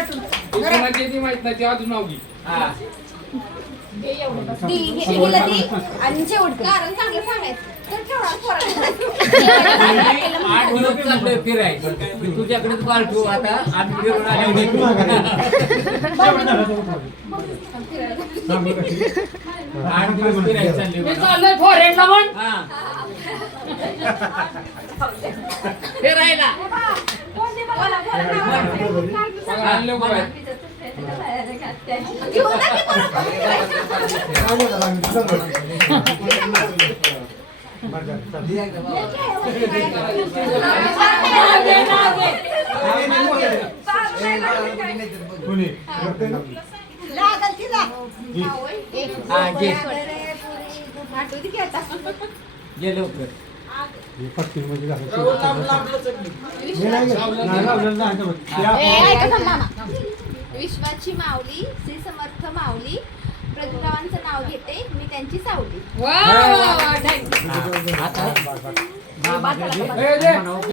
ती माहित नाही ती अजून नाव घे. आणि शेवट कारण चांगलं सांगायचं तर ठेवणार आठ दिवस चाललोय फिरायचं तुझ्याकडेच बाळ ठेवू आता आम्ही फिरून आले आठ दिवस फिरायचं चालले मी चाललोय फॉरेनला म्हण. फिरायला आणलं बघा. जे लवकर विश्वाची माऊली श्री समर्थ माऊली प्रभुरावांचं नाव घेते मी त्यांची सावली. आता ए, दे.